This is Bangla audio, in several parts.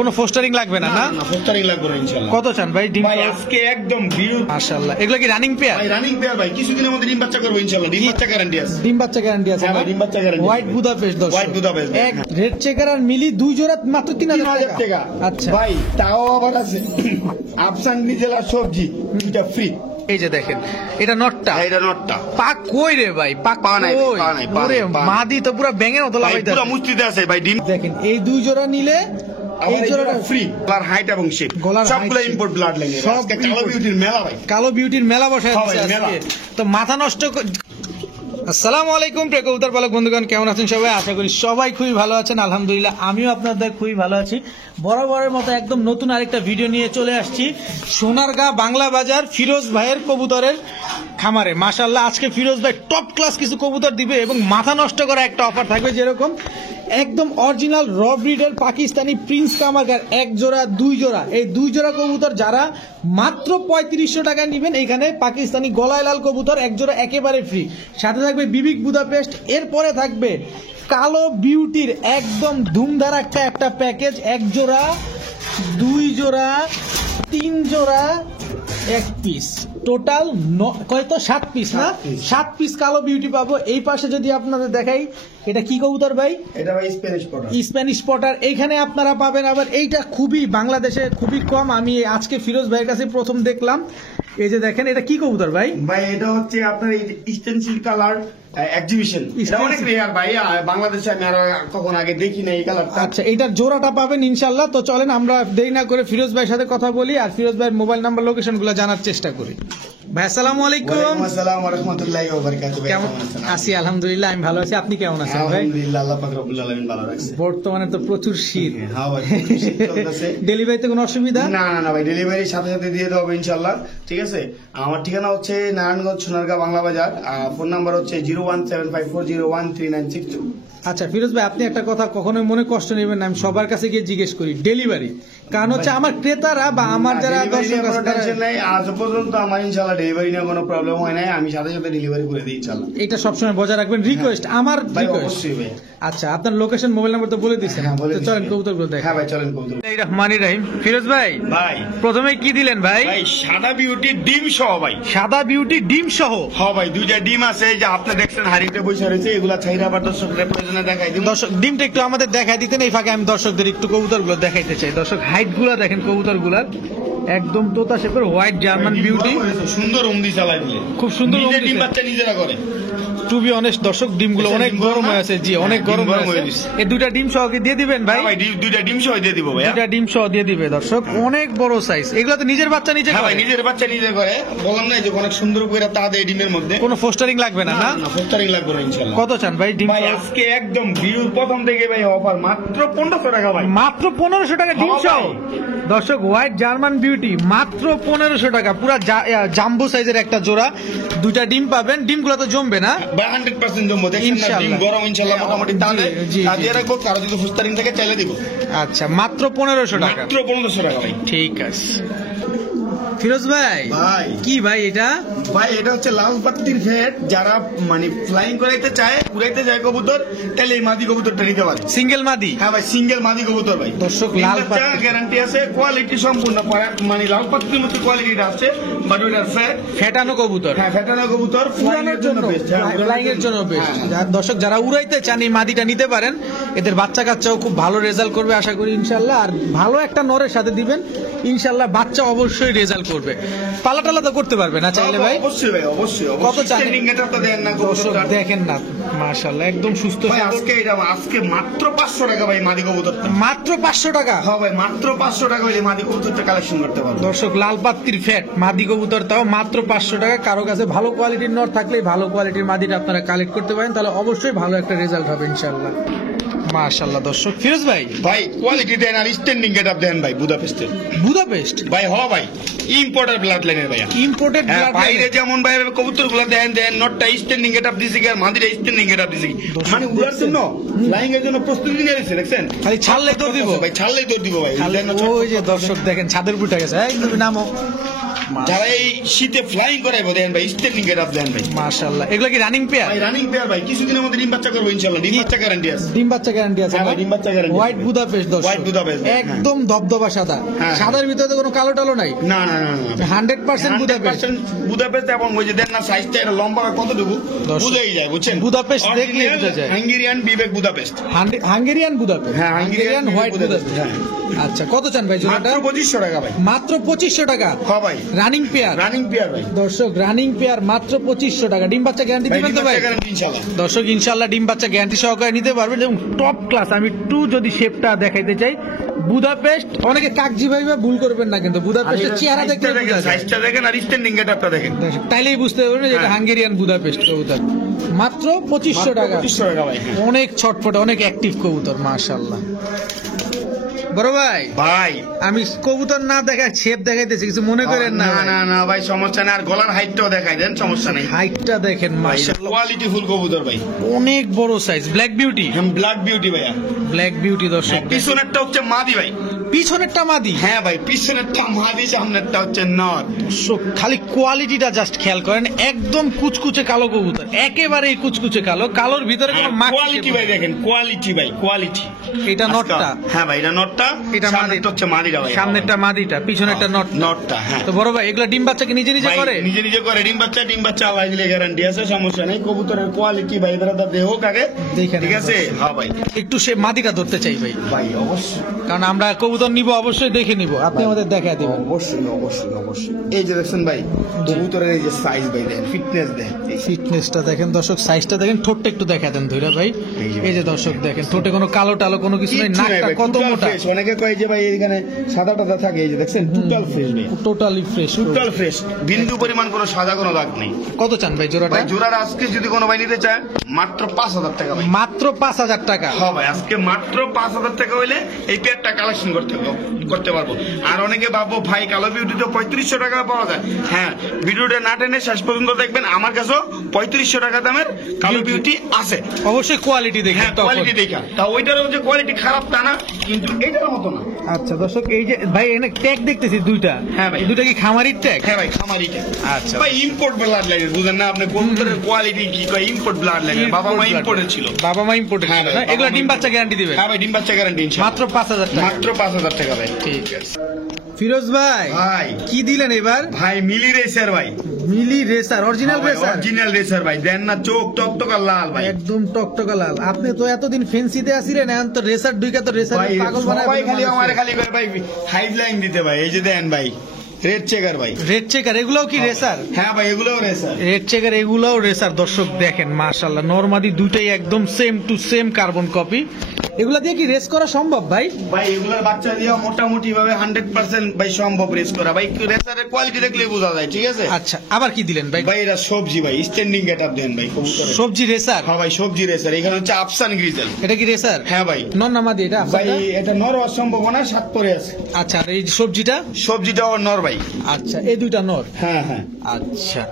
কোনো ফোস্টারিং লাগবে না? না ফোস্টারিং লাগবে না ইনশাআল্লাহ। কত চান ভাই ডিম? ভাই আজকে একদম মাশাআল্লাহ। এগুলো কি রানিং পেয়ার? ভাই রানিং পেয়ার ভাই, কিছুদিনের মধ্যে ডিম বাচ্চা করব ইনশাআল্লাহ। ডিম বাচ্চা গ্যারান্টি আছে। ডিম বাচ্চা গ্যারান্টি আছে? হ্যাঁ ভাই, ডিম বাচ্চা গ্যারান্টি। হোয়াইট বুদাপেস্ট দর্শক। White Budapest. এক রেড চেকার আর মিলি দুই জোড়া মাত্র 3000 টাকা। আচ্ছা ভাই তাও আবার আছে আফসানগঞ্জ জেলার সবজি এটা ফ্রি। এই যে দেখেন এটা নটটা, এটা নটটা পাক কই রে ভাই? পাক পা নাই, কই? পা নাই, পা ওরে নাই, পা নাই। মাদি তো পুরো ব্যাঙের মতো ভাই লাগাইতে পুরো মুস্তিতে আছে ভাই ডিম। দেখেন এই দুই জোড়া নিলে এই জোড়াটা ফ্রি। গলার হাইট এবং শেপ গলার সবগুলো height, ইম্পোর্ট ব্লাড লাইন। সব আজকে কালো বিউটির মেলা ভাই। কালো বিউটির মেলা বসায় হ্যাঁ ভাই, দিচ্ছে মেলা। আজকে। তো মাথা নষ্ট আসসালামু আলাইকুম প্রিয় কবুতর পালক বন্ধুগণ, কেমন আছেন সবাই? আশা করি সবাই খুবই ভালো আছেন। আলহামদুলিল্লাহ আমিও আপনাদের খুবই ভালো আছি। বরাবরের মতো একদম নতুন আরেকটা ভিডিও নিয়ে চলে আসছি সোনারগাঁ বাংলা বাজার ফিরোজ ভাইয়ের কবুতরের খামারে। মাশাআল্লাহ আজকে ফিরোজ ভাই টপ ক্লাস কিছু কবুতর দিবে এবং মাথা নষ্ট করা একটা অফার থাকবে। যেরকম একদম অরিজিনাল র ব্রিডের পাকিস্তানি প্রিন্স কামারগার এক জোড়া দুই জোড়া, এই দুই জোড়া কবুতর যারা মাত্র 3500 টাকায় নেবেন, এখানে পাকিস্তানি গলায় লাল কবুতর এক জোড়া একেবারে ফ্রি। সাথে থাকবে বিবিক বুদাপেস্ট, এরপরে থাকবে কালো বিউটির একদম ধুমধার একটা প্যাকেজ, এক জোড়া দুই জোড়া তিন জোড়া এক পিস, টোটাল কয়তো 7 পিস না? 7 পিস কালো বিউটি পাবো। এই পাশে যদি আপনাদের দেখাই, এটা কি কবুতর ভাই? এটা ভাই স্প্যানিশ পটার। স্প্যানিশ পটার এইখানে আপনারা পাবেন। আবার এইটা খুবই বাংলাদেশে খুবই কম, আমি আজকে ফিরোজ ভাইয়ের কাছে প্রথম দেখলাম। এই যে দেখেন এটা কি কবুতর ভাই? ভাই এটা হচ্ছে আপনার স্টেনসিল কালার এক্সিবিশন। এটা অনেক রেয়ার ভাই, বাংলাদেশে আমি আর কখন আগে দেখি না এই কালারটা। আচ্ছা এটার জোড়াটা পাবেন ইনশাআল্লাহ। তো চলেন আমরা দেরি না করে ফিরোজ ভাইয়ের সাথে কথা বলি আর ফিরোজ ভাইয়ের মোবাইল নাম্বার লোকেশন গুলো জানার চেষ্টা করি। ভাই আসসালামু আলাইকুম। ওয়ালাইকুম আসসালাম ওয়া রাহমাতুল্লাহি ওয়া বারাকাতুহু। কেমন আছি? আলহামদুলিল্লাহ আমি ভালো আছি। আপনি কেমন আছেন ভাই? আলহামদুলিল্লাহ, আল্লাহ পাক রব্বুল আলামিন ভালো রাখছে। বর্তমানে তো প্রচুর শীত। হ্যাঁ ভাই, শীত চলতেছে। ডেলিভারিতে কোনো অসুবিধা? না না না ভাই, ডেলিভারি সাথে সাথে দিয়ে দেবো ইনশাআল্লাহ। ঠিক আছে, আমার ঠিকানা হচ্ছে নারায়ণগঞ্জ সোনারগাঁ বাংলা বাজার। ফোন নাম্বার হচ্ছে 01754013962। আচ্ছা ফিরোজ ভাই, আপনি একটা কথা কখনোই মনে কষ্ট নেবেন না, আমি সবার কাছে গিয়ে জিজ্ঞেস করি ডেলিভারি, কারণ হচ্ছে আমার ক্রেতারা বা আমার যারা দর্শক আছে টেনশন নাই, আজ পর্যন্ত আমার ইনশাআল্লাহ ডেলিভারি নিয়ে কোনো প্রবলেম হয় নাই। আমি সাথে সাথে ডেলিভারি করে দিই ইনশাআল্লাহ। এটা সবসময় বজায় রাখবেন। রিকোয়েস্ট আমার ভাই রিকোয়েস্ট। অবশ্যই ভাই। আচ্ছা আপনার লোকেশন মোবাইল নাম্বার তো বলে দিচ্ছেন। হ্যাঁ, বলে তো চলেন দিচ্ছি। কবুতরগুলো দেখেন। হ্যাঁ ভাই চলেন কবুতর। এই রহমানির রহিম। ফিরোজ ভাই ভাই প্রথমে কি দিলেন ভাই? ভাই সাদা বিউটি ডিম সহ ভাই। সাদা বিউটি ডিম সহ? হ্যাঁ ভাই, দুইটা ডিম আছে যে আপনি দেখছেন হাড়িতে বসে রয়েছে, এগুলা ছাইরা আবার দর্শকদের প্রয়োজনে দেখাই দিন। দর্শক ডিমটা একটু আমাদের দেখাই দিতেন, এই ফাঁকে আমি দর্শকদের একটু কবুতরগুলো দেখাইতে চাই। দর্শক হাইট গুলা দেখেন কবুতরগুলার, একদম তোতা শেপের হোয়াইট জার্মান বিউটি। সুন্দর উমদি চালাই দিলে, খুব সুন্দর নিজে উমদি ডিম চালাই। বাচ্চা নিজেরা করে। টু বি অনেস্ট দর্শক ডিমগুলো অনেক গরম হয়ে আছে। জি অনেক গরম হয়ে আছে। এই দুইটা ডিম সহ কি দিয়ে দিবেন ভাই? হ্যাঁ ভাই, দুইটা ডিম সহ দিয়ে দিব ভাই। দুইটা ডিম সহ দিয়ে দিবে দর্শক। অনেক বড় সাইজ। এগুলো তো নিজের বাচ্চা নিজে হ্যাঁ করে? ভাই, নিজের বাচ্চা নিজে করে। বললাম না যে অনেক সুন্দর করে তা দেয় ডিমের মধ্যে। কোনো ফোস্টারিং লাগবে না? না না ফোস্টারিং লাগবে না ইনশাআল্লাহ। কত চান ভাই ডিম? ভাই আজকে একদম ভিউ প্রথম থেকে ভাই অফার মাত্র 1500 টাকা ভাই। মাত্র 1500 টাকা ডিম হ্যাঁ সহ? ভাই। দর্শক হোয়াইট জার্মান বিউটি মাত্র 1500 টাকা, পুরা জাম্বো সাইজের একটা জোড়া। দুইটা ডিম পাবেন। ডিমগুলো তো জমবে না? 100% জম্বো। দেখেন না ইনশাআল্লাহ। ডিম গরম ইনশাআল্লাহ মোটামুটি তাহলে জি, জি, দিয়ে রাখবো। কারো যদি ফোস্টারিং থেকে চাইলে দিব। আচ্ছা মাত্র 1500 টাকা। মাত্র 1500 টাকা ভাই। ঠিক আছে ফিরোজ ভাই। ভাই কি ভাই এটা? ভাই এটা হচ্ছে লাল পাত্তির ফেট। যারা মানে ফ্লাইং করাইতে চায়, উড়াইতে চায় কবুতর, তাহলে এই মাদি কবুতরটা নিতে পারে। সিঙ্গেল মাদি? হ্যাঁ ভাই, সিঙ্গেল মাদি কবুতর ভাই। দর্শক লাল পাত্তি গ্যারান্টি আছে, কোয়ালিটি সম্পূর্ণ মানে লাল পাত্তির মতো কোয়ালিটিটা আছে, বাট ওটার ফ্যাট ফেটানো কবুতর। হ্যাঁ ফেটানো কবুতর উড়ানোর জন্য ফ্লাইং এর জন্য বেস্ট। দর্শক যারা উড়াইতে চান এই মাদিটা নিতে পারেন। এদের বাচ্চা কাচ্চাও খুব ভালো রেজাল্ট করবে আশা করি ইনশাআল্লাহ। আর ভালো একটা নরের সাথে দিবেন ইনশাআল্লাহ, বাচ্চা অবশ্যই রেজাল্ট করবে। পালা টালা তো করতে পারবে না চাইলে ভাই? অবশ্যই ভাই, অবশ্যই। কত চান? এটা তো দেন না দর্শক কবুতর দেখেন না মাশাআল্লাহ একদম সুস্থ ভাই। সবল। আজকে মাত্র 500 টাকা ভাই মাদি কবুতরটা। মাত্র 500 টাকা? হ্যাঁ ভাই, মাত্র 500 টাকা হলে মাদি কবুতরটা কালেকশন করতে পারবো। দর্শক লাল পাত্তির ফ্যাট মাদি কবুতর, তাও মাত্র 500 টাকা। কারো কাছে ভালো কোয়ালিটির নর থাকলে ভালো কোয়ালিটির মাদিটা আপনারা কালেক্ট করতে পারেন, তাহলে অবশ্যই ভালো একটা রেজাল্ট হবে ইনশাআল্লাহ। মাশাআল্লাহ দর্শক। ফিরোজ ভাই ভাই কোয়ালিটি দেন আর স্ট্যান্ডিং গেটআপ দেন ভাই বুদাপেস্টের। বুদাপেস্ট ভাই হ ভাই, ইম্পোর্টার ব্লাড লাইনের ভাই। ইম্পোর্টেড বাইরে যেমন ভাই কবুতর গুলো দেন নটটা স্ট্যান্ডিং গেটআপ দিছে কি আর মাদিটা স্ট্যান্ডিং গেটআপ দিছে কি, মানে উড়ার জন্য ফ্লাইং এর জন্য প্রস্তুতি নিয়ে নিছে। দেখছেন খালি ছাড়লে দৌড় দিব ভাই, ছাড়লেই দৌড় দিব ভাই। ওই যে দর্শক দেখেন ছাদের উপর উঠে গেছে। একদম নামো যারা এই শীতে ফ্লাইং করাইবো দেন ভাই স্ট্যান্ডিং গেট আপ দেন ভাই মাশাআল্লাহ এগুলা কি রানিং পেয়ার? ভাই রানিং পেয়ার ভাই কিছুদিনের মধ্যে ডিম বাচ্চা করবো ইনশাআল্লাহ ডিম বাচ্চা গ্যারান্টি আছে ডিম বাচ্চা গ্যারান্টি আছে হ্যাঁ ভাই, ডিম বাচ্চা guarantee হোয়াইট আছে। বুদাপেস্ট দর্শক White Budapest, হ্যাঁ। একদম ধবধবা সাদা হ্যাঁ। সাদার ভিতরে তো কোনো কালো টালো নাই না না না না 100% বুদাপেস্ট 100% বুদাপেস্ট এবং ওই যে দেন না সাইজটা এটা লম্বা কতটুকু দর্শক, বুঝেই যায় বুঝছেন বুদাপেস্ট দেখলেই বোঝা যায়। হাঙ্গেরিয়ান বিবেক বুদাপেস্ট হাঙ্গেরিয়ান বুদাপেস্ট হ্যাঁ, Hungarian Hungarian white Budapest, Budapest হ্যাঁ। আচ্ছা কত চান ভাই জোড়াটা? মাত্র 2500 টাকা ভাই মাত্র 2500 টাকা হ্যাঁ ভাই রানিং পেয়ার রানিং পেয়ার ভাই দর্শক রানিং পেয়ার মাত্র 2500 টাকা ডিম বাচ্চা গ্যারান্টি দিবেন তো ভাই? গ্যারান্টি ইনশাআল্লাহ দর্শক ইনশাআল্লাহ ডিম বাচ্চা গ্যারান্টি সহকারে নিতে পারবেন এবং টপ ক্লাস আমি একটু যদি শেপটা দেখাইতে চাই বুদাপেস্ট অনেকে কাকজি ভাই বা ভুল করবেন না কিন্তু বুদাপেস্টের চেহারা দেখতে বোঝা যায় সাইজটা দেখেন আর স্ট্যান্ডিং গেট আপটা দেখেন দর্শক, তাইলেই বুঝতে পারবেন যে এটা হ্যাঁ। হাঙ্গেরিয়ান বুদাপেস্ট কবুতর মাত্র 2500 টাকা 2500 টাকা ভাই হ্যাঁ। অনেক ছটফটে অনেক অ্যাক্টিভ কবুতর মাশাআল্লাহ বড় ভাই ভাই আমি কবুতর না দেখাই শেপ দেখাইতেছি কিছু মনে করেন না না না ভাই সমস্যা নেই আর গলার হাইটটাও দেখাই দেন সমস্যা নেই হাইটটা দেখেন মাশাআল্লাহ কোয়ালিটি ফুল কবুতর ভাই অনেক বড় size black beauty black beauty ভাইয়া ব্ল্যাক বিউটি দর্শক পিছনেরটা হচ্ছে মাদি ভাই পিছনেরটা মাদি হ্যাঁ ভাই পিছনেরটা মাদি সামনেরটা হচ্ছে নর খালি কোয়ালিটিটা জাস্ট খেয়াল করেন একদম কুচকুচে কালো কবুতর একেবারেই কুচকুচে কালো কালোর ভিতরে কোনো মাখ কোয়ালিটি ভাই দেখেন কোয়ালিটি ভাই কোয়ালিটি এটা নটটা হ্যাঁ ভাই এটা নটটা এটা সামনেরটা হচ্ছে মাদিটা ভাই সামনেরটা মাদিটা পিছনেরটা নট নটটা হ্যাঁ তো বড় ভাই এগুলা ডিম বাচ্চা কি নিজে নিজে ভাই, করে নিজে নিজে করে ডিম বাচ্চা আল্লাহ দিলে গ্যারান্টি আছে সমস্যা নেই কবুতরের কোয়ালিটি ভাই দাদা দেহ কাকে দেখে নেন ঠিক আছে হ্যাঁ ভাই একটু সে মাদিটা ধরতে চাই ভাই ভাই অবশ্যই কারণ আমরা কবুতর নিব অবশ্যই দেখে নিব আপনি আমাদের দেখা দিবেন অবশ্যই এই যে দেখছেন ভাই কবুতরের এই যে সাইজ ভাই দেন ফিটনেস দেন ফিটনেসটা দেখেন দর্শক সাইজটা দেখেন ঠোঁটটা একটু দেখা দেন ধৈরা ভাই এই যে দর্শক দেখেন ঠোঁটে কোনো কালো টালো কোনো কিছু নেই নাকটা কত মোটা অনেকে কয় যে ভাই এখানে সাদা টাদা থাকে এই যে দেখছেন টোটাল ফ্রেশ ভাই টোটালি ফ্রেশ টোটাল ফ্রেশ বিন্দু পরিমাণ কোনো সাদা কোনো দাগ নেই কত চান ভাই জোড়াটা ভাই জোড়ার আজকে যদি কোনো ভাই নিতে চায় মাত্র 5000 টাকা ভাই মাত্র 5000 টাকা হ্যাঁ ভাই আজকে মাত্র 5000 টাকা হইলে এই পেয়ারটা কালেকশন করতে পারবো আর অনেকে ভাববো ভাই কালো বিউটি তো 3500 টাকা পাওয়া যায় হ্যাঁ ভিডিওটা না টেনে শেষ পর্যন্ত দেখবেন আমার কাছেও 3500 টাকা দামের কালো বিউটি আছে অবশ্যই কোয়ালিটি দেখে হ্যাঁ কোয়ালিটি দেখা তা ওইটারও যে কোয়ালিটি খারাপ তা না কিন্তু এটার মতো না আচ্ছা দর্শক এই যে ভাই এখানে ট্যাগ দেখতেছি দুইটা হ্যাঁ ভাই। এই দুইটা কি খামারির ট্যাগ হ্যাঁ ভাই খামারিটা আচ্ছা ভাই ইম্পোর্ট ব্লাড লাইন বুঝেন না আপনি কবুতরের কোয়ালিটি কি কয় ইম্পোর্ট ব্লাড লাইন বাবা মা ইম্পোর্টেড ছিল বাবা মা ইম্পোর্টেড হ্যাঁ ছিল ভাই, না এগুলো বাবা ডিম মা বাচ্চা গ্যারান্টি দিবেন হ্যাঁ ভাই ডিম বাচ্চা গ্যারান্টি মাত্র 5000 টাকা মাত্র 5000 টাকা ভাই ঠিক আছে ফিরোজ ভাই ভাই কি দিলেন এবার ভাই মিলি রেসার ভাই মিলি racer original racer original racer ভাই দেন না চোখ টকটকা লাল ভাই একদম টকটকা লাল আপনি তো এতদিন ফেন্সিতে আসিলেন এখন তো রেসার দুইটা তো রেসার ভাই পাগল বানায় সবাই খালি আমার খালি করে ভাই হাইড লাইন দিতে ভাই এই যে দেন ভাই রেড চেকার ভাই রেড চেকার এগুলোও কি রেসার হ্যাঁ ভাই এগুলোও রেসার রেড চেকার এগুলোও রেসার দর্শক দেখেন মাশাআল্লাহ নরমাদি দুইটাই একদম same to same carbon copy এগুলা দিয়ে কি রেস করা সম্ভব ভাই ভাই এগুলোর বাচ্চা দিয়ে মোটামুটি ভাবে 100% ভাই সম্ভব রেস করা ভাই রেসারের কোয়ালিটি দেখলে বোঝা যায় ঠিক আছে আচ্ছা আবার কি দিলেন ভাই ভাই এটা সবজি ভাই স্ট্যান্ডিং গেট আপ দেন ভাই কবুতরের সবজি রেসার হ্যাঁ ভাই সবজি রেসার এখানে হচ্ছে আফসান গ্রিজেল এটা কি রেসার হ্যাঁ ভাই নন নামাদি এটা ভাই এটা নর হওয়ার সম্ভাবনা 7 পরে আছে আচ্ছা আর এই যে সবজিটা সবজিটাও নর ভাই আচ্ছা এই দুইটা নর হ্যাঁ হ্যাঁ আচ্ছা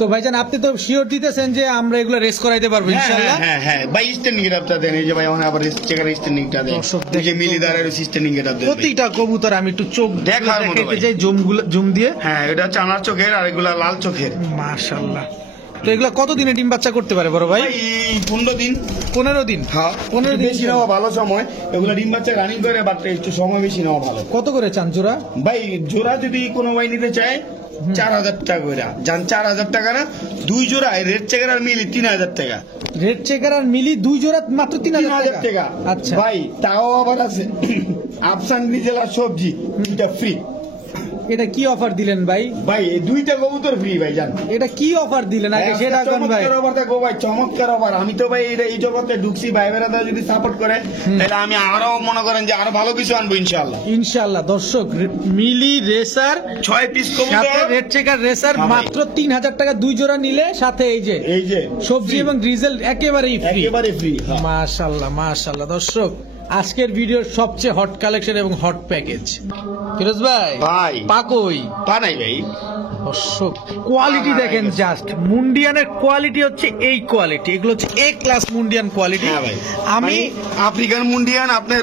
তো ভাইজান আপনি তো শিওর দিতেছেন যে আমরা এগুলো রেস করাইতে পারবো ইনশাআল্লাহ হ্যাঁ হ্যাঁ ভাই স্ট্যান্ডিং গেট আপটা দেন এই যে ভাই আবার চেকার স্ট্যান্ডিংটা দেন দর্শক এই যে মিলিদারের স্ট্যান্ডিং গেট আপ দেন ভাই। প্রতিটা কবুতর আমি একটু চোখ দেখার মতো দেখাইতে ভাই। যাই জুম দিয়ে হ্যাঁ এটা চানার চোখের আর এগুলা লাল চোখের মাশাআল্লাহ তো এগুলো কতদিনে ডিম বাচ্চা করতে পারে বড় ভাই ভাই 15 দিন 15 দিন হ্যাঁ 15 দিন বেশি নেওয়া ভালো সময় এগুলা ডিম বাচ্চা রানিং করে বাট একটু সময় বেশি নেওয়া ভালো কত করে চান জোড়া ভাই জোড়া যদি কোনো ভাই নিতে চায় 4000 টাকা করে যান 4000 টাকা না দুই জোড়া রেড চেকার আর মিলি 3000 টাকা রেড চেকার আর মিলি দুই জোড়া মাত্র 3000 3000 টাকা আচ্ছা ভাই তাও আবার আছে আফসান গ্রিজেল আর সবজি দুইটা ফ্রি এটা কি অফার দিলেন ভাই ভাই এই দুইটা কবুতর ফ্রি ভাই জান এটা কি অফার দিলেন আগে সেটা কোন ভাই চমৎকার অফার দেখো ভাই চমৎকার অফার আমি তো ভাই এই জগতে ঢুকছি ভাই বেড়াদা যদি সাপোর্ট করে তাহলে আমি আরো মনে করেন যে আরো ভালো কিছু আনবো ইনশাআল্লাহ ইনশাআল্লাহ দর্শক মিলি রেসার 6 পিস সাথে কবুতর রেড চেকার রেসার হ্যাঁ ভাই। মাত্র 3000 টাকা দুই জোড়া নিলে সাথে এই যে সবজি এবং ডিজেল একেবারেই ফ্রি একেবারে ফ্রি মাশাআল্লাহ মাশাআল্লাহ দর্শক আজকের ভিডিওর সবচেয়ে হট কালেকশন এবং হট প্যাকেজ ফিরোজ ভাই ভাই পাকই পা নাই ভাই দর্শক কোয়ালিটি দেখেন, জাস্ট মুন্ডিয়ানের কোয়ালিটি হচ্ছে এই কোয়ালিটি, এগুলো হচ্ছে এ ক্লাস মুন্ডিয়ান কোয়ালিটি। হ্যাঁ ভাই, আমি আফ্রিকান মুন্ডিয়ান আপনার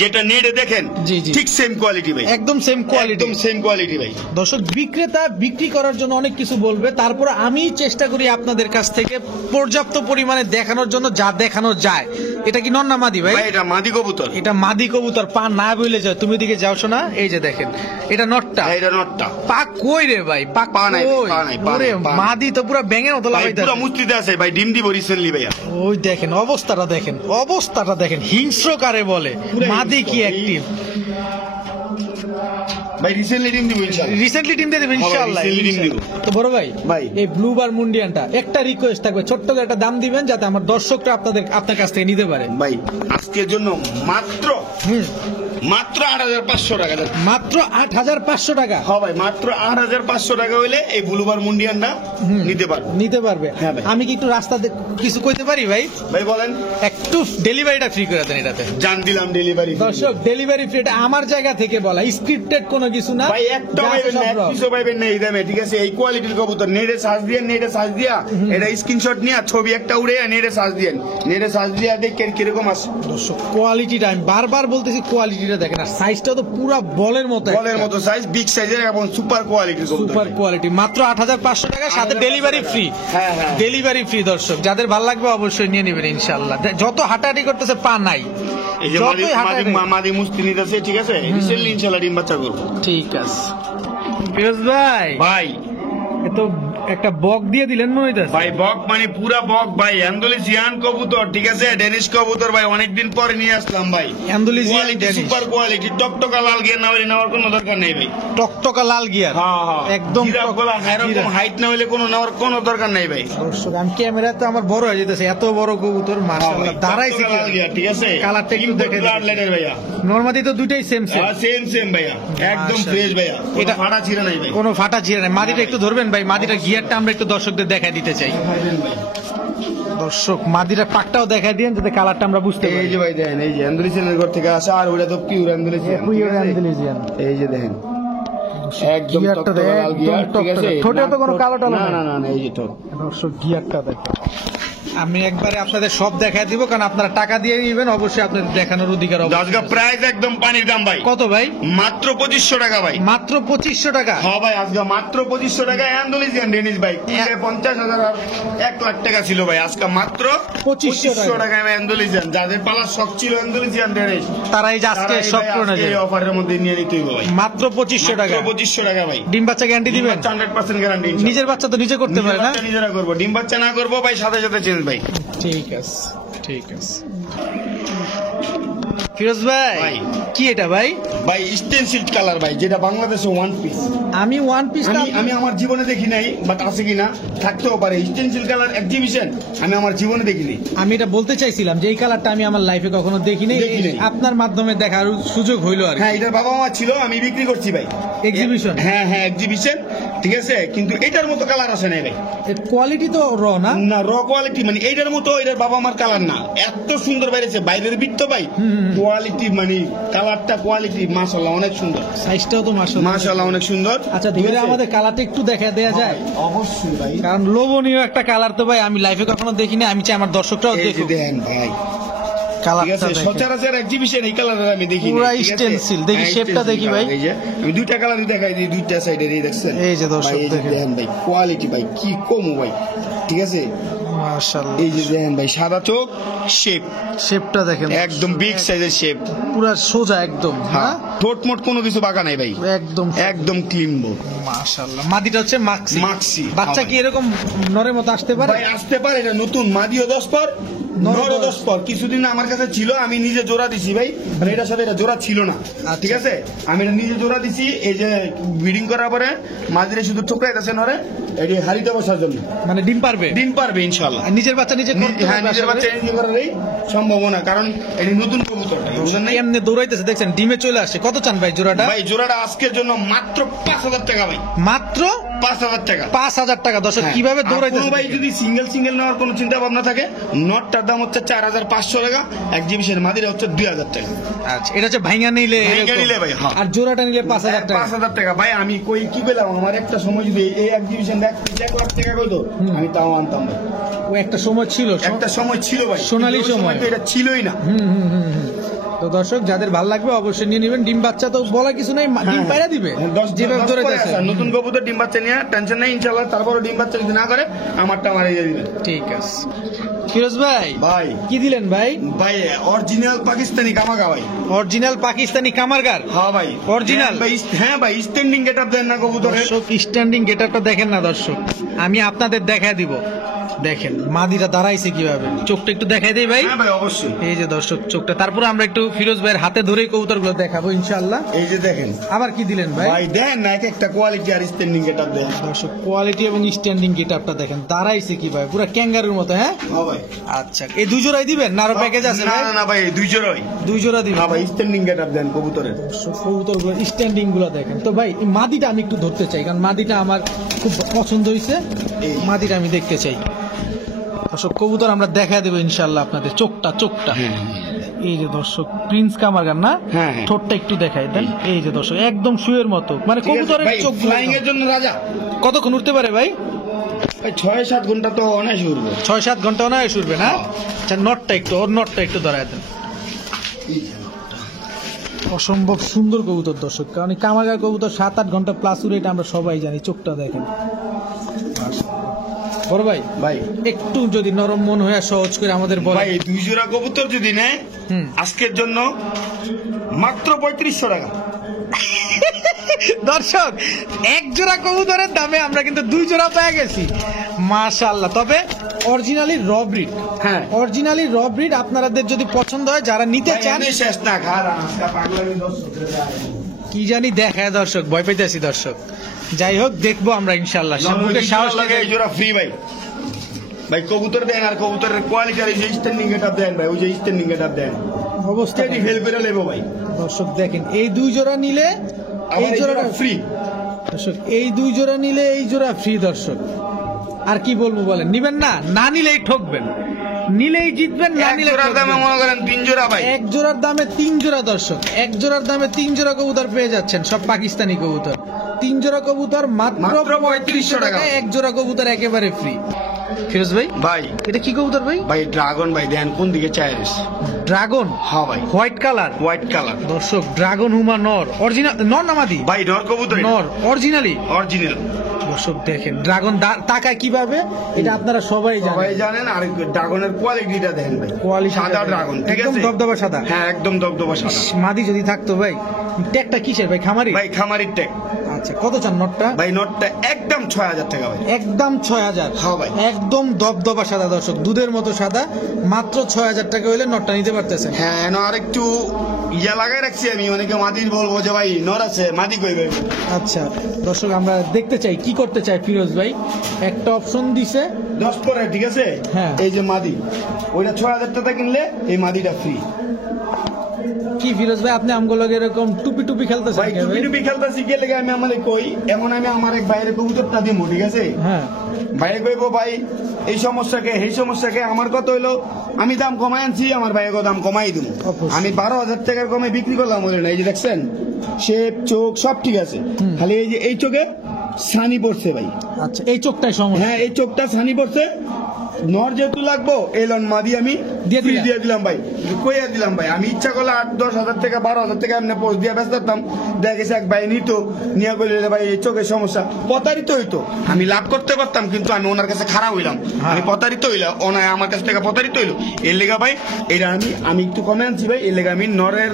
যেটা নেটে দেখেন জি, জি। ঠিক সেম কোয়ালিটি ভাই, একদম সেম কোয়ালিটি। একদম সেম কোয়ালিটি ভাই। দর্শক বিক্রেতা বিক্রি করার জন্য অনেক কিছু বলবে, তারপর আমি চেষ্টা করি আপনাদের কাছ থেকে পর্যাপ্ত পরিমাণে দেখানোর জন্য, যা দেখানো যায়। এটা কি নর না মাদি ভাই? ভাই এটা মাদি কবুতর, এটা মাদি কবুতর, পা না বইলে যায়। তুমি দিকে যাও শোনা, এই যে দেখেন এটা নটটা, এটা নটটা। পা কই রে ভাই? পা নাই, কই? পা নাই, পা ওরে নাই, পা নাই। মাদি তো পুরো ব্যাঙের মতো ভাই লাগাইতে পুরো মুস্তিতে আছে ভাই, ডিম দিব রিসেন্টলি ভাইয়া। ওই দেখেন অবস্থাটা, দেখেন অবস্থাটা দেখেন, হিংস্র কারে বলে, পুরাই মাদি কি হিংস্র। অ্যাক্টিভ। ভাই রিসেন্টলি ডিম দিব ইনশাআল্লাহ। রিসেন্টলি টিম দিয়ে দেবেন হ্যাঁ ভাই, ইনশাআল্লাহ। recently team দিব। তো বড় ভাই, ভাই। এই ব্লু বার মুন্ডিয়ানটা একটা রিকোয়েস্ট থাকবে, ছোট্ট করে একটা দাম দিবেন যাতে আমার দর্শকরা আপনার কাছ থেকে নিতে পারে। ভাই আজকের জন্য মাত্র হুম, মাত্র 8,500 টাকা দেন। মাত্র 8,500 টাকা হ্যাঁ ভাই, মাত্র 8,500 টাকা হইলে এই ব্লুবার মুন্ডিয়ানটা নিতে পারবো। নিতে পারবে। হ্যাঁ ভাই। আমি কি একটু রাস্তাতে কিছু কইতে পারি ভাই? ভাই বলেন। একটু ডেলিভারিটা ফ্রি করে দেন এটাতে। জান দিলাম ডেলিভারি। দর্শক ডেলিভারি ফ্রি, এটা আমার জায়গা থেকে বলা, স্ক্রিপ্টেড কোনো কিছু না ভাই একটা যা আছে পাইবেন না, সব এক raw। পিসও পাইবেন না এই দামে, ঠিক আছে? এই কোয়ালিটির কবুতর নেটে সার্চ দিয়া এটা স্ক্রিনশট নিয়ে ছবি একটা উড়ে নেটে সার্চ দিয়া দেখেন কিরকম আছে। দর্শক কোয়ালিটিটা আমি বারবার বলতেছি, কোয়ালিটিটা দেখেন, আর সাইজটা তো পুরো বলের মতো, বলের মতো সাইজ, বিগ সাইজের এবং সুপার কোয়ালিটির কবুতর। Super quality. মাত্র 8,500 টাকা, সাথে 8,500 ডেলিভারি ফ্রি। হ্যাঁ, হ্যাঁ। Delivery free. দর্শক যাদের ভালো লাগবে অবশ্যই নিয়ে নেবেন ইনশাআল্লাহ। যত হাঁটাহাঁটি করতেছে পা নাই, এই যে যতই হাঁটাহাঁটি। মাদি মুস্তি নিতেছে, ঠিক আছে? রিসেন্টলি ইনশাআল্লাহ ডিম বাচ্চা করব। ঠিক আছে ফিরোজ ভাই, ভাই এ তো একটা বক দিয়ে দিলেন মনে হইতাছে। ভাই বক মানে পুরা বক ভাই, অ্যান্ডালুসিয়ান কবুতর, ঠিক আছে? ডেনিশ কবুতর ভাই, অনেকদিন পরে নিয়ে আসলাম ভাই। Andalusian Danish. সুপার কোয়ালিটি, টকটকা লাল গিয়ার না হলে নেওয়ার কোনো দরকার নেই ভাই। টকটকা লাল গিয়ার, একদম জিরাফ গলা, এরকম হাইট না হলে কোনো নেওয়ার কোনো দরকার নেই ভাই। দর্শক আমি ক্যামেরাতে আমার বড় হয়ে যেতেছে, এত বড় কবুতর মাশাআল্লাহ। দাঁড়াইছে টকটকা লাল গিয়ার, ঠিক আছে? কালারটা একটু দেখে ব্লাড লাইনের ভাইয়া। নরমালি তো দুইটাই সেম সেম, সেম ভাইয়া, একদম মাশাআল্লাহ। ফ্রেশ ভাইয়া, এটা- এটা ফাটা ছিঁড়ে নাই ভাই। কোনো ফাটা ছিঁড়ে নাই। মাদিটা একটু ধরবেন ভাই, মাদিটা গিয়ারটা আমরা একটু দর্শকদের দেখাই দিতে চাই। দর্শক মাদিরা পাকটাও দেখাই দিয়েন যাতে কালারটা আমরা বুঝতে পারি। এই যে ভাই দেখেন, এই যে অ্যান্ডালুসিয়ানের ঘর থেকে আসা, আর ওটা তো পিওর অ্যান্ডালুসিয়ান, ঠিক Pure আছে? Andalusian। এই যে দেখেন একদম গিয়ারটা টকটকা লাল একদম গিয়ার, ঠিক আছে? টকটকা। ঠোঁটে তো কোনো কালো টালো না নাই। না না না, এই যে ঠোঁট। দর্শক গিয়ারটা দেখেন। আমি একবারে আপনাদের সব দেখাই দিব, কারণ আপনারা টাকা দিয়ে নিবেন, অবশ্যই আপনাদের দেখানোর অধিকার অবশ্যই আজকে আছে। প্রাইস একদম পানির দাম ভাই। কত ভাই? মাত্র 2500 টাকা ভাই। মাত্র 2500 টাকা। হ্যাঁ ভাই, আজকে মাত্র 2500 টাকা অ্যান্ডালুসিয়ান ডেনিশ ভাই। 50,000 আর 1 লাখ টাকা ছিল ভাই, আজকে মাত্র 2500 টাকা অ্যান্ডালুসিয়ান। যাদের পালার শখ ছিল অ্যান্ডালুসিয়ান ডেনিশ, তারা এই যে আজকে সব করে নেবে। এই অফারের মধ্যে নিয়ে নিতে হইব ভাই। মাত্র 2500 টাকা। 2500 টাকা ভাই। ডিম বাচ্চা গ্যারান্টি দিবেন? 100% গ্যারান্টি। নিজের বাচ্চা তো নিজে করতে পারে না? নিজেরা করবো, ডিম বাচ্চা না করবো ভাই, সাথে সাথে চেঞ্জ ভাই। ঠিক আছে, ঠিক আছে। ফিরোজ ভাই, ভাই। কি এটা ভাই? ভাই স্টেনসিল কালার ভাই, যেটা বাংলাদেশে ওয়ান পিস। আমি ওয়ান পিস আমি আমার জীবনে দেখি নাই, বাট আছে কিনা থাকতেও পারে। স্টেনসিল কালার এক্সিবিশন আমি আমার জীবনে দেখিনি। আমি এটা বলতে চাইছিলাম যে এই কালারটা আমি আমার লাইফে কখনো দেখিনি, দেখি নাই। আপনার মাধ্যমে দেখার সুযোগ হইলো আর কি। হ্যাঁ, এটার বাবা মা ছিল, আমি বিক্রি করছি ভাই। Exhibition? হ্যাঁ হ্যাঁ, এক্সিবিশন, ঠিক আছে? কিন্তু এটার মতো কালার আসে নাই ভাই। কোয়ালিটি তো র না? না, র কোয়ালিটি মানে এইটার মতো এটার বাবা মার কালার না। এত সুন্দর বাইরেছে, বাইরের বিট তো ভাই, কোয়ালিটি মানে কালারটা কোয়ালিটি মাশাআল্লাহ অনেক সুন্দর। সাইজটাও তো মাশাআল্লাহ। মাশাআল্লাহ অনেক সুন্দর। আচ্ছা ঠিক ধরে আছে? আমাদের কালারটা একটু দেখা দেয়া যায়? অবশ্যই ভাই। কারণ লোভনীয় একটা কালার তো ভাই, আমি লাইফে কখনো দেখিনি, আমি চাই আমার দর্শকরাও এই যে দেখুক দেখেন ভাই, ঠিক কালারটা আছে? দেখেন। সচরাচর এক্সিবিশন এই কালারের আমি দেখি পুরা stencil। দেখি shape টা দেখি ভাই। এই যে আমি দুইটা কালার দেখাই দিই, দুইটা সাইডে এই দেখছেন? এই যে দর্শক ভাই, এই যে দেখেন। দেখেন ভাই, কোয়ালিটি ভাই কি কম ভাই, ঠিক আছে? মাশাআল্লাহ। এই যে দেখেন ভাই, সাদা চোখ, শেপ শেপটা দেখেন, একদম বিগ সাইজের শেপ। পুরা সোজা একদম। হ্যাঁ, হ্যাঁ ঠোঁট মোট কোনো কিছু বাঁকা নাই ভাই, একদম একদম ক্লিন বো। মাশাআল্লাহ। মাদিটা হচ্ছে মাক্সি। মাক্সি। বাচ্চা হ্যাঁ কি এরকম নরের মতো আসতে পারে? ভাই আসতে পারে, এটা নতুন মাদিও 10 পর, নরও 10 পর। কিছুদিন আমার কাছে ছিল, আমি নিজে জোড়া দিছি ভাই, মানে এটার সাথে এটা জোড়া ছিল না, ঠিক আছে? আমি এটা নিজে জোড়া দিছি। এই যে ব্রিডিং করার পরে মাদিরে শুধু ঠোকরাইতেছে নরে, এটি হারিতে বসার জন্য। মানে ডিম পারবে? ডিম পারবে ইনশাআল্লাহ। আর নিজের বাচ্চা নিজে করতে হ্যাঁ, পারবে নিজের আশা বাচ্চা করি? নিজে করারই সম্ভাবনা, কারণ এটি নতুন কবুতর ভাই, বুঝলেন নাই? এমনি দৌড়াইতেছে দেখছেন, ডিমে চলে আসে। কত চান ভাই জোড়াটা? ভাই জোড়াটা আজকের জন্য মাত্র 5,000 টাকা ভাই। মাত্র 5,000 টাকা। 5,000 টাকা দর্শক, হ্যাঁ। কিভাবে আর দৌড়াইতেছে কোনো ভাই যদি সিঙ্গেল নেওয়ার কোনো চিন্তা ভাবনা থাকে, নটটার দাম হচ্ছে 4,500 টাকা, এক্সিবিশন মাদিরা হচ্ছে 2,000 টাকা। আচ্ছা, এটা হচ্ছে ভাইঙ্গা নিলে ভাইঙ্গা এরকম। নিলে ভাই, হ্যাঁ। আর জোড়াটা নিলে 5,000 টাকা। 5,000 টাকা ভাই। আমি কই কি পেলাম, আমার একটা সময় যদি এই এক্সিবিশন দেখ 1 লাখ টাকা কইতো, আমি তাও আনতাম ভাই। ও একটা সময় ছিল, একটা সময় ছিল ভাই, সোনালী কিন্তু ওই সময়। তো এটা ছিলই না। তো দর্শক যাদের ভালো লাগবে অবশ্যই নিয়ে নেবেন। ডিম বাচ্চা তো বলা কিছু নাই, ডিম পায়রা দিবে যেভাবে ধরে যাচ্ছে। নতুন কবুতর ডিম বাচ্চা নিয়ে টেনশন নেই ইনশাআল্লাহ। তারপরে ডিম বাচ্চা যদি না করে আমারটা মারিয়ে দিবেন। ঠিক আছে ফিরোজ ভাই, ভাই কি দিলেন ভাই? ভাই অরিজিনাল পাকিস্তানি কামাগা ভাই। অরিজিনাল পাকিস্তানি কামারগার। হ্যাঁ ভাই Original? ভাই। হ্যাঁ ভাই, স্ট্যান্ডিং গেটআপ দেন না কবুতরের। দর্শক স্ট্যান্ডিং গেটআপটা দেখেন না দর্শক, আমি আপনাদের দেখায় দিব। দেখেন মাদিরা দাঁড়াইছে কিভাবে, চোখটা একটু দেখাই দেই ভাই। হ্যাঁ ভাই অবশ্যই। এই যে দর্শক চোখটা, তারপরে আমরা একটু ফিরোজ ভাইয়ের হাতে ধরেই কবুতরগুলো দেখাবো ইনশাআল্লাহ। এই যে দেখেন আবার কি দিলেন ভাই? ভাই, দেন না এক একটা কোয়ালিটি আর স্ট্যান্ডিং গেটআপ দেন। দর্শক কোয়ালিটি এবং স্ট্যান্ডিং গেটআপটা দেখেন, দাঁড়াইছে কিভাবে পুরো ক্যাঙ্গারুর মতো। হ্যাঁ হ্যাঁ ভাই। আচ্ছা, এই দুই জোড়াই দিবেন না আরো প্যাকেজ আছে না ভাই? না না ভাই, দুই জোড়াই। দুই জোড়া দিবেন। হ্যাঁ ভাই, স্ট্যান্ডিং গেটআপ দেন কবুতরের। কবুতর গুলো স্ট্যান্ডিং গুলো দেখেন। তো ভাই এই মাদিটা আমি একটু ধরতে চাই, কারণ মাদিটা আমার খুব পছন্দ হয়েছে, মাদিটা আমি দেখতে চাই। দর্শক কবুতর আমরা দেখা দেবো ইনশাল্লাহ আপনাদের। চোখটা এই যে দর্শক প্রিন্স কামারগান না, হ্যাঁ, হ্যাঁ। ঠোঁটটা একটু দেখাই দেন। এই যে দর্শক একদম শুয়ের মতো, মানে কবুতরের চোখ ফ্লাইং এর জন্য রাজা। কতক্ষণ উঠতে পারে ভাই? ভাই 6-7 ঘন্টা তো অনেক উঠবে। 6-7 ঘন্টা না শুরবে না? আচ্ছা নটটা একটু, ওর নটটা একটু ধরায় দেন। অসম্ভব সুন্দর কবুতর দর্শক, কারণ এই কামারগার কবুতর 7-8 ঘন্টা প্লাস উড়ে, এটা আমরা সবাই জানি। চোখটা দেখেন বড় ভাই, ভাই একটু যদি নরম মন হয়ে সহজ করে আমাদের বলেন। ভাই, দুই জোড়া কবুতর যদি নেয় আজকের জন্য মাত্র 3500 টাকা। দর্শক এক জোড়া কবুতরের দামে আমরা কিন্তু দুই জোড়া পেয়ে গেছি, মাশাআল্লাহ। তবে অরিজিনালি র ব্রিড, হ্যাঁ অরিজিনালি র ব্রিড আপনাদের যদি পছন্দ হয়, যারা নিতে চান। ভাই, শেষ না খার আজকে পাগলামি দর্শকদের দেয়। কি জানি দেখায় দর্শক, ভয় পাইতেছি দর্শক। যাই হোক দেখবো আমরা ইনশাল্লাহ, সামনে সাহস লাগে এই জোড়া ফ্রি ভাই। ভাই কবুতর দেন, আর কবুতরের কোয়ালিটি আর এই যে স্ট্যান্ডিং গেটআপ দেন ভাই, ওই যে স্ট্যান্ডিং গেটআপ দেন, অবস্থা স্টেডি ফেল করে লেবো ভাই। দর্শক দেখেন এই দুই জোড়া নিলে এই জোড়াটা ফ্রি। দর্শক এই দুই জোড়া নিলে এই জোড়া ফ্রি দর্শক। আর কি বলবো বলেন, নিবেন না? না নিলেই ঠকবেন, নিলেই জিতবেন, না এক নিলে জোড়ার দামে ঠকবেন। মনে করেন 3 জোড়া ভাই। এক জোড়ার দামে 3 জোড়া দর্শক, এক জোড়ার দামে 3 জোড়া কবুতর পেয়ে যাচ্ছেন, সব পাকিস্তানি কবুতর। 3 জোড়া কবুতর মাত্র মাত্র 3500 টাকা, এক জোড়া কবুতর একেবারে ফ্রি। ফিরোজ ভাই, ভাই এটা কি কবুতর ভাই? ভাই ড্রাগন ভাই, দেন কোন দিকে চাইছিস? ড্রাগন। হ্যাঁ ভাই, হোয়াইট কালার। হোয়াইট কালার দর্শক ড্রাগন হুমা নর, অরিজিনাল নর নামাদি ভাই, নর কবুতর নর অরিজিনালি। অরিজিনাল। দর্শক দেখেন ড্রাগন তাকায় কিভাবে, এটা আপনারা সবাই সবাই জানেন। জানেন। আর ড্রাগনের কোয়ালিটিটা দেখেন ভাই, কোয়ালিটি সাদা ড্রাগন, ঠিক একদম আছে, দবদবা সাদা। হ্যাঁ একদম দবদবা সাদা। মাদি যদি থাকতো ভাই। ট্যাগটা কিসের ভাই? খামারি? ভাই খামারির ট্যাগ। আচ্ছা কত চান নটটা? ভাই নটটা একদম 6000 টাকা ভাই। একদম 6000। হ্যাঁ ভাই। একদম দবদবা সাদা দর্শক, দুধের মতো সাদা, মাত্র 6000 টাকা হইলে নটটা নিতে পারতেছেন। হ্যাঁ আর একটু ইয়া লাগাই রাখছি আমি, অনেকে মাদির বলবো যে ভাই নর আছে, মাদি কই ভাই। আচ্ছা দর্শক আমরা দেখতে চাই কি করতে চাই ফিরোজ ভাই। একটা অপশন দিছে 10 করে, ঠিক আছে, হ্যাঁ। এই যে মাদি, ওইটা 6000 টাকা কিনলে এই মাদিটা ফ্রি। কি ফিরোজ ভাই, আপনি আমগুলো এরকম টুপি টুপি খেলতেছেন ভাই কে টুপি ভাই? টুপি খেলতেছি কে লেগে আমি আমাদের কই, এমন আমি আমার এক বাইরে কবুতরটা দিব, ঠিক আছে, হ্যাঁ ভাইয়ে কইবো ভাই এই সমস্যাকে এই সমস্যাকে, আমার কত হইলো, আমি দাম কমাই আনছি, আমার ভাইয়ের দাম কমাই দিব। অবশ্যই। আমি 12,000 টাকার কমে বিক্রি করলাম, বলে না, এই যে দেখছেন শেপ চোখ সব ঠিক আছে, খালি এই যে এই চোখে ছানি পড়ছে ভাই। আচ্ছা এই চোখটাই সমস্যা। হ্যাঁ এই চোখটা ছানি পড়ছে, নর যেহেতু লাগবো এই লন মাদি আমি দিয়ে free দিলাম। দিয়ে দিলাম ভাই, কইয়া দিলাম ভাই। আমি ইচ্ছা করলে 8-10,000 টাকা 12,000 টাকা এমনি পোস্ট দিয়ে ব্যস্ত থাকতাম, দেখা গেছে এক ভাই নিত, নিয়ে বললে ভাই এই চোখের সমস্যা, প্রতারিত হইতো, আমি লাভ করতে পারতাম, কিন্তু আমি ওনার কাছে খারাপ হইলাম, আমি প্রতারিত হইলাম, ওনায় আমার কাছ থেকে প্রতারিত হইলো, এর লেগা ভাই এটা আমি একটু কমে আনছি ভাই, এর লেগা আমি নরের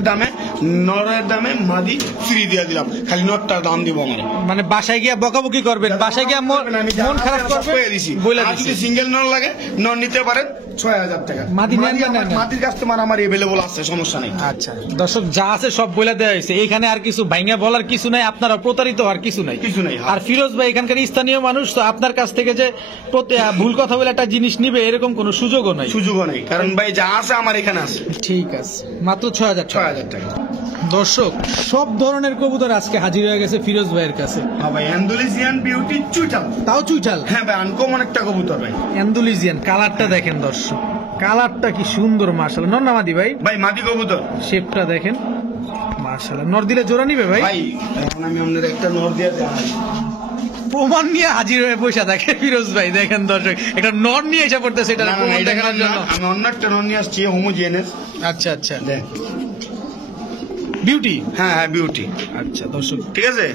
দামে মাদি ফ্রি দিয়ে দিলাম, খালি নরটার দাম দিব আমার। মানে বাসায় গিয়া বকাবকি করবেন, বাসায় গিয়া মন খারাপ করবে দিছি। বইলা আর দিছি। যদি সিঙ্গেল নর লাগে নর নিতে পারেন, 6,000 টাকা। মাদি নেন না নেন না? মাদির কাস্টমার আমার এভেলেবল আছে, সমস্যা নেই। আচ্ছা দর্শক, যা আছে সব বলে দেওয়া হয়েছে, এখানে আর কিছু ভাইঙ্গা বলার কিছু নাই, আপনারা প্রতারিত হওয়ার কিছু নাই। কিছু নেই। আর ফিরোজ ভাই এখানকার স্থানীয় মানুষ, তো আপনার কাছ থেকে যে ভুল কথা বলে একটা জিনিস নিবে এরকম কোনো সুযোগও নাই। সুযোগও নেই, কারণ ভাই যা আছে আমার এখানে আছে। ঠিক আছে, মাত্র 6,000 টাকা। 6,000 টাকা। দর্শক, সব ধরনের কবুতর আজকে হাজির হয়ে গেছে ফিরোজ ভাইয়ের কাছে। হ্যাঁ ভাই, অ্যান্ডালুসিয়ান বিউটি চুইটাল। তাও চুইঠাল? হ্যাঁ ভাই, আনকমন একটা কবুতর ভাই। অ্যান্ডালুসিয়ান কালারটা দেখেন দর্শক, কালারটা কি সুন্দর মাশাআল্লাহ। নর না মাদি ভাই? ভাই মাদি কবুতর। শেপটা দেখেন মাশাআল্লাহ। নর দিলে জোড়া নিবে ভাই? ভাই এখন আমি আপনাদের একটা নর দিয়ে দেখাই। প্রমাণ নিয়ে হাজির হয়ে বসে থাকে ফিরোজ ভাই। দেখেন দর্শক, এটা নর নিয়ে এসে পড়তেছে, এটা না, না, প্রমাণ এটা দেখানোর না, জন্য। আমি অন্য একটা নর নিয়ে আসছি, হোমোজিনিয়াস। আচ্ছা আচ্ছা, দেখ। বিউটি। হ্যাঁ হ্যাঁ, বিউটি। আচ্ছা দর্শক, ঠিক আছে।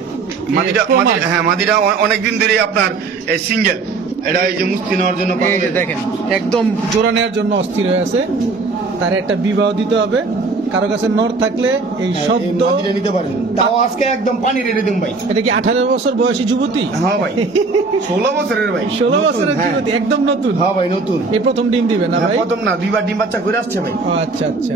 মাদিটা প্রমাণ। হ্যাঁ, মাদিটা অনেকদিন ধরে আপনার সিঙ্গেল। এটা এই যে মুস্তি নেওয়ার জন্য এই যে দেখেন একদম জোড়া নেওয়ার জন্য অস্থির হয়ে আছে। তার একটা বিবাহ দিতে হবে। কারো কাছে নর থাকলে এই শব্দ মাদিটা নিতে পারেন, তাও আজকে একদম পানি রেডি দিন ভাই। এটা কি 18 বছর বয়সী যুবতী? হ্যাঁ ভাই, 16 বছরের ভাই। 16 বছরের হ্যাঁ। যুবতী, একদম নতুন। হ্যাঁ ভাই, নতুন। এই প্রথম ডিম দিবে না হ্যাঁ, ভাই? প্রথম না, দুইবার ডিম বাচ্চা করে আসছে ভাই। ও আচ্ছা আচ্ছা,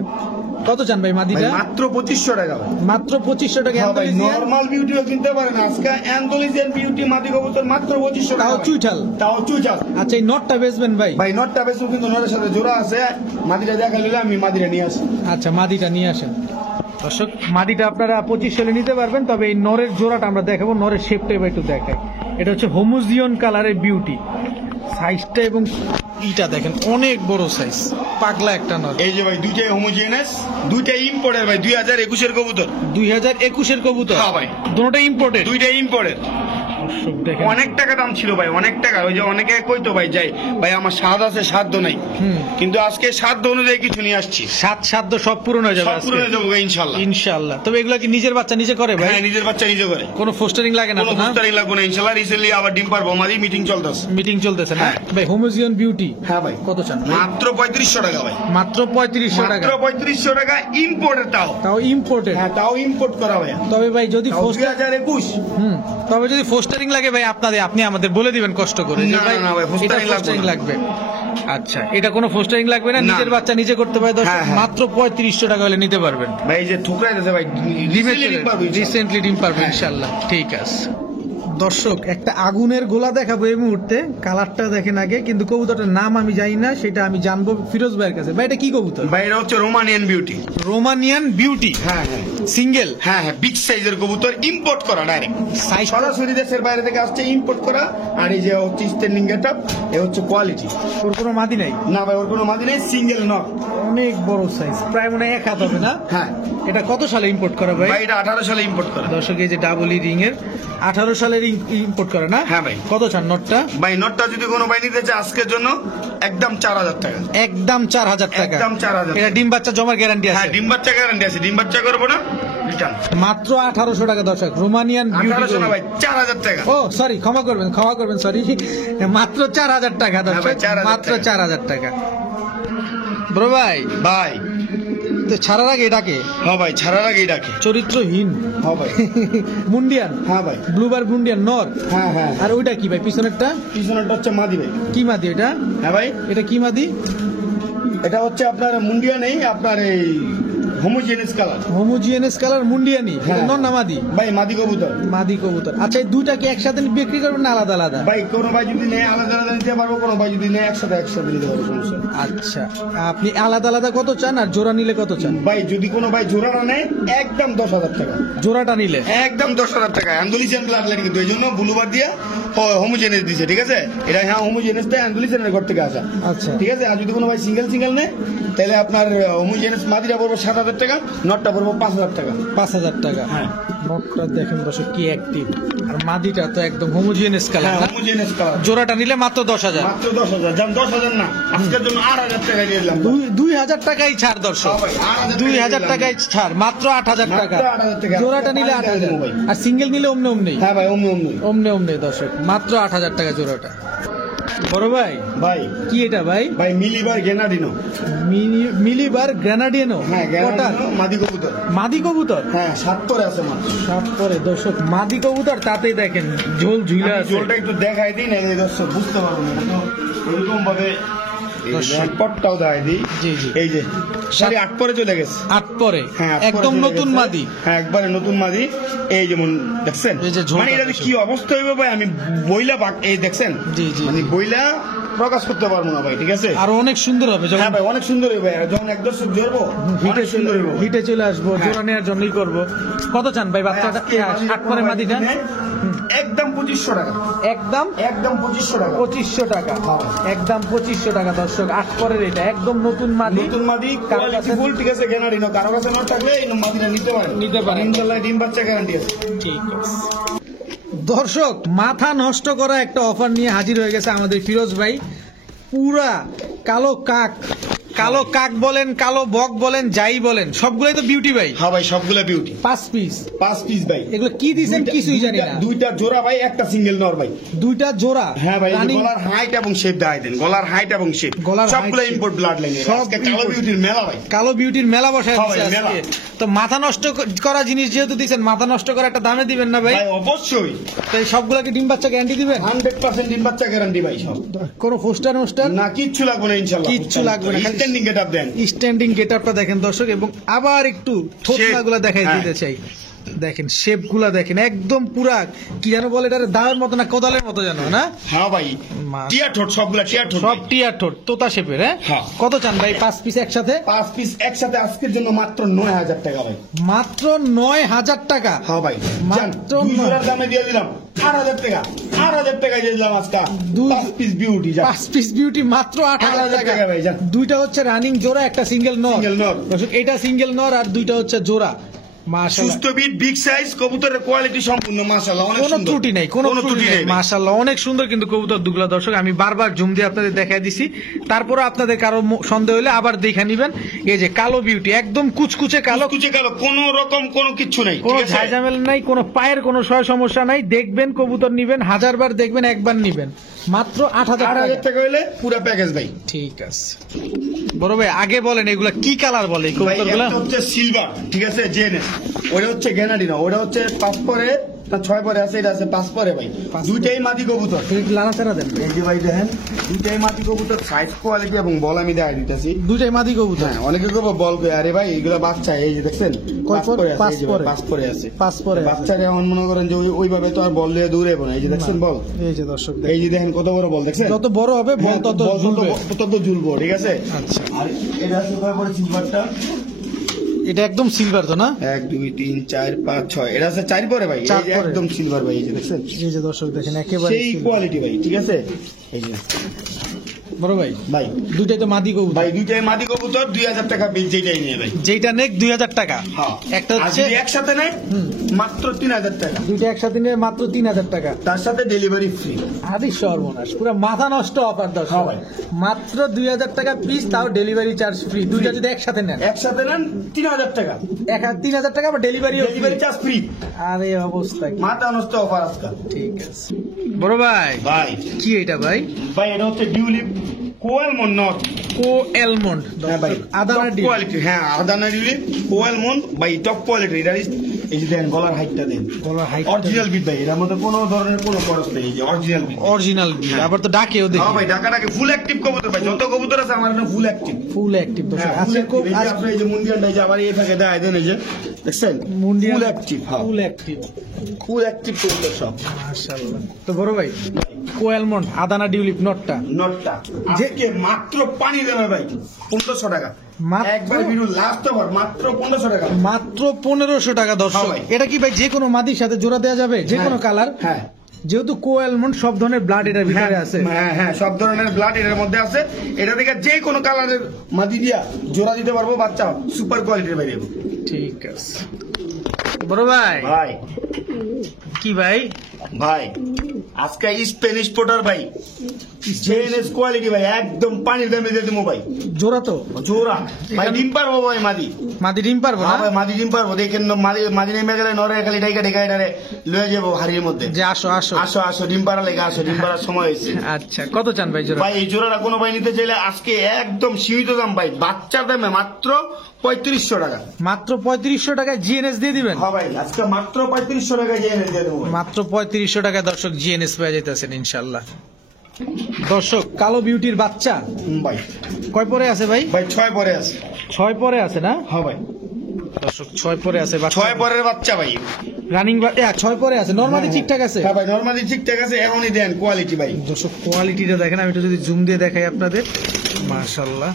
কত চান ভাই ভাই মাদিটা? মাত্র 2500 টাকা ভাই। মাত্র 2500 টাকা। হ্যাঁ ভাই, অ্যান্ডালুসিয়ান, নরমাল বিউটিও কিনতে পারেন আজকে। অ্যান্ডালুসিয়ান বিউটি মাদি কবুতর মাত্র 2500 টাকা তাও ভাই। চুইঠাল। তাও চুইঠাল। আচ্ছা, এই নটটা বেচবেন ভাই? ভাই নটটা বেশি, কিন্তু নরের সাথে জোড়া আছে। মাদিটা দেখা নিলে আমি মাদিটা নিয়ে আসি। আচ্ছা, মাদিটা নিয়ে আসেন। দর্শক, মাদিটা আপনারা 2500 নিতে পারবেন, তবে এই নরের জোড়াটা আমরা দেখাবো। নরের শেপটা এবার একটু দেখাই। এটা হচ্ছে হোমোজিয়ন কালারের বিউটি। সাইজটা এবং ইটা দেখেন, অনেক বড় সাইজ, পাগলা একটা নর। এই যে ভাই দুইটাই হোমোজিনিয়াস, দুইটাই ইম্পোর্টের ভাই। 2021 এর কবুতর। 2021 এর কবুতর? হ্যাঁ ভাই, দুটোটা ইম্পোর্টেড। দুইটাই ইম্পোর্টের। দর্শক দেখেন, অনেক টাকা দাম ছিল ভাই, অনেক টাকা। ওই যে অনেকে কইতো ভাই যাই ভাই আমার স্বাদ আছে, সাধ্য নাই। কিন্তু আজকে সাধ্য অনুযায়ী কিছু নিয়ে আসছি। সাধ্য সব পূরণ হয়ে যাবে সব পুরো হয়ে যাবো ইনশাল্লাহ। ইনশাআল্লাহ। তবে এগুলা কি নিজের বাচ্চা নিজে করে ভাই? হ্যাঁ, নিজের বাচ্চা নিজে করে। কোনো ফোস্টারিং লাগে না কোনো তো না? বুস্টারিং লাগবে না ইনশাল্লাহ। রিসেন্টলি আবার ডিম পারবো, আমাদের মিটিং চলতেছে। মিটিং চলতেছে না হ্যাঁ। ভাই? হোমোজিয়ন বিউটি হ্যাঁ ভাই, কত চান? মাত্র 3500 টাকা ভাই। মাত্র 3500 টাকা। মাত্র 3500 টাকা ইম্পোর্টের, তাও ইম্পোর্টেড। হ্যাঁ, তাও ইম্পোর্ট করা ভাই। তবে ভাই যদি তাও 2021। তবে যদি ফোস্টারিং লাগে ভাই, আপনি আমাদের বলে দিবেন কষ্ট করে যে না, ভাই না ভাই, এটা fostering ফোস্টারিং লাগবে লাগবে। আচ্ছা, এটা কোনো ফোস্টারিং লাগবে না, না। নিজের বাচ্চা নিজে করতে পারে। হ্যাঁ, হ্যাঁ। মাত্র 3500 টাকা হলে নিতে পারবেন। ভাই এই যে ঠুকরাই দিতেছে ভাই, রিসেন্টলি ডিম পারবে হ্যাঁ। ইনশাআল্লাহ। ঠিক আছে দর্শক, একটা আগুনের গোলা দেখাবো এই মুহূর্তে। কালারটা দেখেন আগে, কিন্তু কবুতরটার নাম আমি জানি না, সেটা আমি জানবো ফিরোজ ভাইয়ের কাছে। ভাই এটা কি কবুতর? ভাই এটা হচ্ছে রোমানিয়ান বিউটি। Romanian beauty? হ্যাঁ হ্যাঁ সিঙ্গেল? হ্যাঁ হ্যাঁ, বিগ সাইজের কবুতর, ইম্পোর্ট করা ডাইরেক্ট। সাইজ সরাসরি দেশের বাইরে থেকে আসছে, ইম্পোর্ট করা। আর এই যে হচ্ছে স্ট্যান্ডিং গেটআপ, এ হচ্ছে কোয়ালিটি। ওর কোনো মাদি নাই? না ভাই, ওর কোনো মাদি নেই, সিঙ্গেল নট। অনেক বড় সাইজ, প্রায় মনে হয় 1 হাত হবে না? হ্যাঁ এটা কত সালে ইম্পোর্ট করা ভাই? ভাই এটা 18 সালে ইম্পোর্ট করা। দর্শক, এই যে ডাবল রিং এর 18 সালের ইম্পোর্ট করা না? হ্যাঁ ভাই। কত চান নটটা? ভাই নটটা যদি কোনো ভাই নিতে চায় আজকের জন্য একদম 4000 টাকা। একদম 4000 টাকা? একদম 4000। এটা ডিম বাচ্চা জমার গ্যারান্টি হ্যাঁ, আছে? ডিম বাচ্চা গ্যারান্টি আছে। ডিম বাচ্চা করবো না, রিটার্ন। মাত্র 1800 টাকা দর্শক, রোমানিয়ান 1800 না বিউটি। ভাই, 4000 টাকা। ও সরি, ক্ষমা করবেন সরি। মাত্র 4000 টাকা হ্যাঁ দর্শক, ভাই, 4000 মাত্র টাকা। 4000 টাকা। বড় ভাই, ভাই তো ছাড়ার আগে এটাকে হ্যাঁ ভাই, ছাড়ার আগেই ডাকে। চরিত্রহীন হ্যাঁ ভাই। মুন্ডিয়ান? হ্যাঁ ভাই। ব্লুবার মুন্ডিয়ান নর? হ্যাঁ হ্যাঁ। আর ওইটা কি ভাই পিছনেরটা? পিছনেরটা হচ্ছে মাদি ভাই। কি মাদি এটা? হ্যাঁ ভাই, এটা কি মাদি? এটা হচ্ছে আপনার মুন্ডিয়া নেই, আপনার এই হোমোজিনিয়াস কালার। হোমোজিনিয়াস কালার মুন্ডিয়ানি? হ্যাঁ। নর না মাদি? ভাই মাদি কবুতর। মাদি কবুতর। আচ্ছা, এই দুইটা কি একসাথে বিক্রি করবেন না আলাদা আলাদা? ভাই কোনো ভাই যদি নেয় আলাদা আলাদা নিতে পারবো, কোনো ভাই যদি নেয় একসাথে নিতে পারবো, সমস্যা নেই। আচ্ছা, আপনি আলাদা আলাদা কত চান আর জোড়া নিলে কত চান? ভাই যদি কোনো ভাই জোড়াটা নেয় একদম 10,000 টাকা। জোড়াটা নিলে একদম 10,000 টাকা। অ্যান্ডুলিশিয়ান ব্লাড লাইন, কিন্তু এই জন্য ব্লুবার দিয়ে হোমোজেনিয়াস দিছে, ঠিক আছে? এটা হ্যাঁ হোমোজেনিয়াসটা অ্যান্ডুলিশিয়ানের ঘর থেকে আসা, আচ্ছা ঠিক আছে? আর যদি কোনো ভাই সিঙ্গেল নেয় তাহলে আপনার হোমোজেনিয়াস মাদিরা পড়বো 7,000 টাকা, নটটা পড়বো 5,000 টাকা। 5000 টাকা। হ্যাঁ। নটটা দেখেন দর্শক কি অ্যাক্টিভ, আর মাদিটা তো একদম হোমোজিনিয়াস কালার হ্যাঁ, না? Homogeneous colour. জোড়াটা নিলে মাত্র 10,000। মাত্র 10,000। জান 10,000 না, আজকের জন্য 8,000 টাকা দিয়ে দিলাম। 2000 টাকাই ছাড় দর্শক, হ্যাঁ ভাই, 8,000 2000 টাকাই ছাড়, মাত্র 8000 টাকা। মাত্র 8,000 টাকা। জোড়াটা নিলে আজকে 8000, ভাই। আর সিঙ্গেল নিলে অমনি হ্যাঁ ভাই, অমনি অমনি দর্শক, মাত্র 8000 টাকা জোড়াটা। বড় ভাই ভাই। কি এটা ভাই? ভাই মিলিবার গেনাডিনো। মিলিবার গ্রেনাডিনো? হ্যাঁ, গেনাডিনো মাদি কবুতর। মাদি কবুতর? হ্যাঁ, 7 করে আছে মাত্র। সাত পরে দর্শক, মাদি কবুতর, তাতেই দেখেন ঝোল ঝুলে আমি আছে। জোলটা একটু দেখাই দিই না, এই দর্শক বুঝতে পারবো না। এটা তো এরকম ভাবে এই যে দেখেন, পটটাও দেয় দিই। জি, জি। এই যে 8.5 পরে চলে গেছে। 8 পরে হ্যাঁ, 8 পরে একদম চলে নতুন গেছে। মাদি। হ্যাঁ, একবারে নতুন মাদি। এই যেমন দেখছেন, এই যে ঝোলটা মানে এটা কি অবস্থা হইবে ভাই, আমি বইলা এই দেখছেন, জি, জি, মানে জি। বইলা প্রকাশ করতে পারবো না ভাই, ঠিক আছে? আরো অনেক সুন্দর হবে যখন হ্যাঁ ভাই, অনেক সুন্দর হইবে, আর যখন এক দর্শক জড়বো অনেক সুন্দর হইবে। হিটে চলে আসবো, হ্যাঁ। জোড়া নেওয়ার জন্যই করবো। কত চান ভাই বাচ্চাটা? 8 পরে মাদিটা একদম 2500 টাকা, একদম একদম 2500 টাকা। 2500 টাকা, একদম 2500 টাকা দর্শক। 8 পরের এটা একদম নতুন মাদি। নতুন মাদি, কারো কোয়ালিটি কাছে- ফুল, ঠিক আছে? গ্যারান্টি নাও, কারো কাছে না থাকলে এই মাদিটা নিতে পারেন। নিতে পারেন। ইনশাআল্লাহ ডিম বাচ্চা গ্যারান্টি আছে। ঠিক আছে। দর্শক, মাথা নষ্ট করা একটা অফার নিয়ে হাজির হয়ে গেছে আমাদের ফিরোজ ভাই। পুরা কালো কাক, কালো কাক বলেন, কালো বক বলেন, যাই বলেন, সবগুলাই তো বিউটি ভাই। হ্যাঁ ভাই, সবগুলা বিউটি। 5 পিস। 5 পিস ভাই। এগুলো কি দিছেন কিছুই জানি না। দুইটা জোড়া ভাই, একটা সিঙ্গেল নর ভাই। দুইটা জোড়া। হ্যাঁ ভাই, এই যে রানিং। গলার হাইট এবং শেপ দেখাই দেন, গলার হাইট এবং শেপ গলার সবগুলো height, ইম্পোর্ট ব্লাড লাইন। সব আজকে কালো import। বিউটির মেলা ভাই। কালো বিউটির মেলা বসায় হ্যাঁ দিছে ভাই, মেলা। আজকে। তো মাথা নষ্ট করা জিনিস যেহেতু দিছেন, মাথা নষ্ট করা একটা দামে দিবেন না ভাই? ভাই অবশ্যই তো এই সবগুলাকে ডিম বাচ্চা গ্যারান্টি দিবেন? 100% ডিম বাচ্চা গ্যারান্টি ভাই। সব কোনো পোস্টার মোস্টার না, কিচ্ছু লাগবে না ইনশাআল্লাহ। কিচ্ছু লাগবে না, খালি স্ট্যান্ডিং গেটআপ দেন। স্ট্যান্ডিং গেটআপটা দেখেন দর্শক, এবং আবার একটু থোতলাগুলো দেখাই হ্যাঁ। দিতে চাই। দেখেন শেপগুলা দেখেন, একদম পুরা কি যেন বলে এটা, দাঁড়ের মতো না কোদালের মতো জানো না? হ্যাঁ ভাই, মা- টিয়া ঠোঁট, সবগুলা টিয়া ঠোঁট সব ভাই। টিয়ার ঠোঁট, তোতা শেপের। হ্যাঁ, হ্যাঁ। কত চান ভাই 5 পিস একসাথে? 5 পিস একসাথে আজকের জন্য মাত্র 9000 টাকা ভাই। মাত্র 9000 টাকা। হ্যাঁ ভাই, মাত্র দুই জোড়ার দামে দিয়ে দিলাম 8000 টাকা। 8000 টাকা দিয়ে দিলাম আজকে। দুই- 5 পিস বিউটি যা। 5 পিস বিউটি মাত্র 8000 8000 টাকা টাকা ভাই, যান। দুইটা হচ্ছে রানিং জোড়া, একটা সিঙ্গেল নর। Single নর। দর্শক, এটা সিঙ্গেল নর আর দুইটা হচ্ছে জোড়া। মাশাআল্লাহ, সুস্থ বিট, বিগ সাইজ, কবুতরের কোয়ালিটি সম্পূর্ণ মাশাআল্লাহ অনেক কোনো সুন্দর। ত্রুটি নাই, কোনো ত্রুটি নেই। ভাই। মাশাআল্লাহ, অনেক সুন্দর কিন্তু কবুতর দুগুলা দর্শক। আমি বারবার জুম দিয়ে আপনাদের দেখাই দিছি, তারপরে আপনাদের কারো সন্দেহ হলে আবার দেখে নিবেন। এই যে কালো বিউটি, একদম কুচকুচে কালো, কুচে গেল, কোনো রকম কোনো কিচ্ছু নাই, কোনো ঠিক আছে? ঝামেল নাই, কোনো পায়ের কোনো সমস্যা নাই। দেখবেন কবুতর নিবেন, 1000 বার দেখবেন, একবার নিবেন, মাত্র 8000 8000 টাকা। টাকা হইলে পুরো প্যাকেজ ভাই। ঠিক আছে বড় ভাই, আগে বলেন এগুলা কি কালার বলে এই ভাই কবুতরগুলা? একটা হচ্ছে সিলভার, ঠিক আছে, জেনে। ওটা হচ্ছে গ্যানারি না, ওটা হচ্ছে 5 পরে না 6 পরে আছে, এটা আছে 5 পরে ভাই। 5 দুইটাই মাদি কবুতর। লালা ছাড়া দেন। এই যে ভাই দেখেন, দুইটাই মাদি কবুতর, সাইজ কোয়ালিটি এবং বল আমি দেখাই দিতেছি। দুইটাই মাদি কবুতর। হ্যাঁ, অনেকে তো বল কই, আরে ভাই এগুলো বাচ্চা, এই যে দেখছেন কয় 5 পরে? পরে আছে, পাঁচ এই যে পরে। 5 পরে আছে। 5 পরে আছে। বাচ্চারা এমন মনে করেন যে ওইভাবে তো আর বল দিয়ে দূরে না, এই যে দেখছেন বল, এই যে দর্শক দেখেন, এই যে দেখেন কত বড় বল দেখছেন। যত বড় হবে বল হ্যাঁ, তত বল ঝুলবে। তত ঝুলবো, ঠিক আছে। আচ্ছা, আর এটা হচ্ছে কয় পরে সিলভারটা? এটা একদম সিলভার তো না? 1 2 3 4 5 6, এটা আছে 4 পরে ভাই। এই 4 যে পরে। একদম সিলভার ভাই, এই যে দেখছেন, এই যে দর্শক দেখেন, একেবারে সেই silver। কোয়ালিটি ভাই, ঠিক আছে। এই যে বড় ভাই, ভাই, দুইটাই তো মাদি কবুতর। ভাই দুইটাই মাদি কবুতর, 2000 টাকা পিস, যেটাই নিয়ে ভাই। যেটা নেক 2000 টাকা। হ্যাঁ, একটা আর হচ্ছে যদি একসাথে নেয় মাত্র 3000 টাকা, দুইটা একসাথে নিয়ে মাত্র 3000 টাকা। তার সাথে ডেলিভারি ফ্রি। আদি সর্বনাশ, পুরো মাথা নষ্ট অফার দর্শক। হ্যাঁ ভাই। মাত্র 2000 টাকা পিস, তাও ডেলিভারি চার্জ ফ্রি। দুইটা যদি একসাথে নেন, একসাথে নেন 3000 টাকা, 3000 টাকা বা ডেলিভারি ডেলিভারি চার্জ ফ্রি। আরে অবস্থা কি! মাথা নষ্ট অফার আজকাল। ঠিক আছে বড় ভাই, ভাই কি এটা ভাই? ভাই এটা হচ্ছে ডিউলিপ কোয়েল মন নট। ও এলমন্ড। হ্যাঁ ভাই, আদানা টপ ডিম। কোয়ালিটি। হ্যাঁ, আদানা ডিউলিপ কোয়েল মন ভাই, টপ কোয়ালিটি। এটা এই যে দেন গলার হাইটটা দেন, গলার height টা অরিজিনাল বিট ভাই, এর মধ্যে কোনো ধরনের কোনো খরচ নেই, এই যে অরিজিনাল বিট। অরিজিনাল আবার তো ডাকেও দেখি। হ্যাঁ ভাই, ঢাকাটাকে ফুল অ্যাক্টিভ কবুতর ভাই, যত কবুতর আছে আমার এখানে ফুল অ্যাক্টিভ। ফুল অ্যাক্টিভ দর্শক। হ্যাঁ, আজকে খুব আপনি এই যে মুন্ডিয়ালটা, এই যে আবার এই ফাঁকে দেয় দেন, এই যে দেখছেন মুন্ডিয়াল ফুল অ্যাক্টিভ। হ্যাঁ, ফুল অ্যাক্টিভ। ফুল অ্যাক্টিভ কবুতর সব। মাশাআল্লাহ। তো বড় ভাই, কোয়েলমন্ড আদানা ডিউলিপ নটটা নটটা আজকে মাত্র পানি দেবে ভাই 1500 টাকা। মাত্র? একবার ভিডিও লাস্ট ওভার, মাত্র 1500 টাকা। মাত্র 1500 টাকা দর্শক। হ্যাঁ ভাই। এটা কি ভাই যে কোনো মাদির সাথে জোড়া দেওয়া যাবে, যে কোনো হ্যাঁ, কালার? হ্যাঁ যেহেতু কোয়েলমন্ড সব ধরনের ব্লাড এটার ভিতরে আছে। হ্যাঁ হ্যাঁ, সব ধরনের ব্লাড এর মধ্যে আছে। এটা থেকে যে কোনো কালারের মাদি দিয়া জোড়া দিতে পারবো, বাচ্চা সুপার কোয়ালিটির বাইরে। ঠিক আছে বড় ভাই, ভাই কি ভাই? ভাই আজকে স্প্যানিশ পোটার ভাই, জেএনএস কোয়ালিটি ভাই, একদম পানির দামে দিয়ে দেবো ভাই। জোড়া তো জোড়া ভাই, ডিম পারবো ভাই মাদি। মাদি ডিম পারবো না? হ্যাঁ ভাই, মাদি ডিম পারবো। দেখেন মাদি নেমে গেলে নরে খালি ডাইকা ডাইকা এটারে লয়ে যাবো হাড়ির মধ্যে। যে আসো আসো। আসো আসো, ডিম পাড়া লেগে আসো, ডিম পাড়ার সময় হয়েছে। আচ্ছা, কত চান ভাই জোড়া? ভাই এই জোড়াটা কোনো ভাই নিতে চাইলে আজকে একদম সীমিত দাম ভাই, বাচ্চার দামে মাত্র 3500 টাকা। মাত্র 3500 টাকায় জিএনএস দিয়ে দিবেন? হ্যাঁ ভাই, আজকে মাত্র 3500 টাকা জেএনএস দিয়ে দেবো ভাই। মাত্র 3500 টাকায় দর্শক জিএনএস পেয়ে যেতেছেন ইনশাল্লাহ। দর্শক কালো বিউটির বাচ্চা ভাই কয় পরে আছে ভাই? ভাই 6 পরে আছে। 6 পরে আছে না হ্যাঁ ভাই দর্শক? 6 পরে আছে বাচ্চা, 6 পরের বাচ্চা ভাই। রানিং 6 পরে আছে, নরমালি ঠিকঠাক আছে। হ্যাঁ ভাই নরমালি ঠিকঠাক আছে, এখনই দেন কোয়ালিটি ভাই। দর্শক কোয়ালিটিটা দেখেন, আমি একটু যদি জুম দিয়ে দেখাই আপনাদের, মাশাআল্লাহ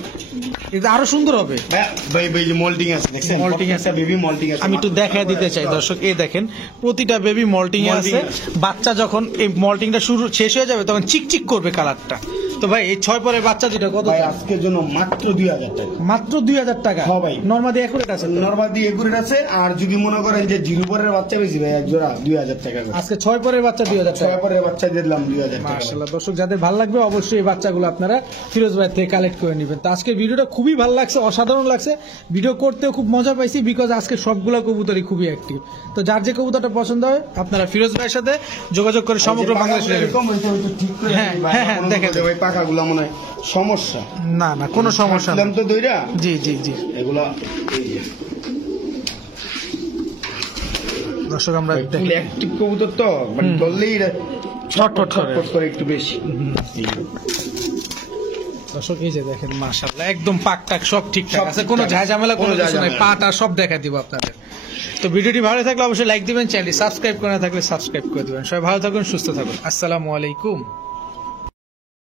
এটা আরো সুন্দর হবে। হ্যাঁ ভাই ভাই যে মল্টিং আছে দেখছেন, মল্টিং আছে, বেবি মল্টিং আছে। আমি একটু দেখায় দিতে চাই দর্শক, এই দেখেন প্রতিটা বেবি মল্টিং এ আছে। বাচ্চা যখন এই মল্টিংটা শেষ হয়ে যাবে তখন চিকচিক করবে কালারটা। তো ভাই এই 6 পরের বাচ্চা দুটো কত? ভাই আজকের জন্য মাত্র 2000 টাকা। মাত্র 2000 টাকা? হ্যাঁ ভাই নরমালি একুরেট আছে, নরমালি একুরেট আছে। আর যদি মনে করেন যে 0 পরের বাচ্চা বেশি ভাই, এক জোড়া 2000 টাকা। আজকে 6 পরের বাচ্চা 2000 টাকা। 6 পরের বাচ্চা দিলাম 2000 টাকা। মাশাআল্লাহ দর্শক, যাদের ভালো লাগবে অবশ্যই এই বাচ্চাগুলো আপনারা ফিরোজ ভাই থেকে কালেক্ট করে নেবেন। তো আজকের ভিডিওটা খুবই ভালো লাগছে, অসাধারণ লাগছে, ভিডিও করতেও খুব মজা পাইছি, বিকজ আজকে সবগুলা কবুতরই খুবই অ্যাক্টিভ। তো যার যে কবুতরটা পছন্দ হয় আপনারা ফিরোজ ভাইয়ের সাথে যোগাযোগ করে সমগ্র বাংলাদেশে হ্যাঁ দেখেন ভাই পাখাগুলো মনে হয় সমস্যা। না না কোনো সমস্যা না। তো দইরা জি জি জি এগুলা এই যে দর্শক আমরা দেখি অ্যাক্টিভ কবুতর তো মানে ধরলেই ছটফট করে একটু বেশি। দর্শক এই যে দেখেন মাশাআল্লাহ একদম পাক টাক সব ঠিকঠাক সব আছে, কোনো ঠিকঠাক। ঝামেলা কোনো কোনো কিছু নাই, ঝামেলা পাটা সব দেখা দিব আপনাদের। তো ভিডিওটি ভালো থাকলে অবশ্যই লাইক দিবেন, চ্যানেলটি সাবস্ক্রাইব করে না থাকলে সাবস্ক্রাইব করে দিবেন। সবাই ভালো থাকুন, সুস্থ থাকুন, আসসালামু আলাইকুম।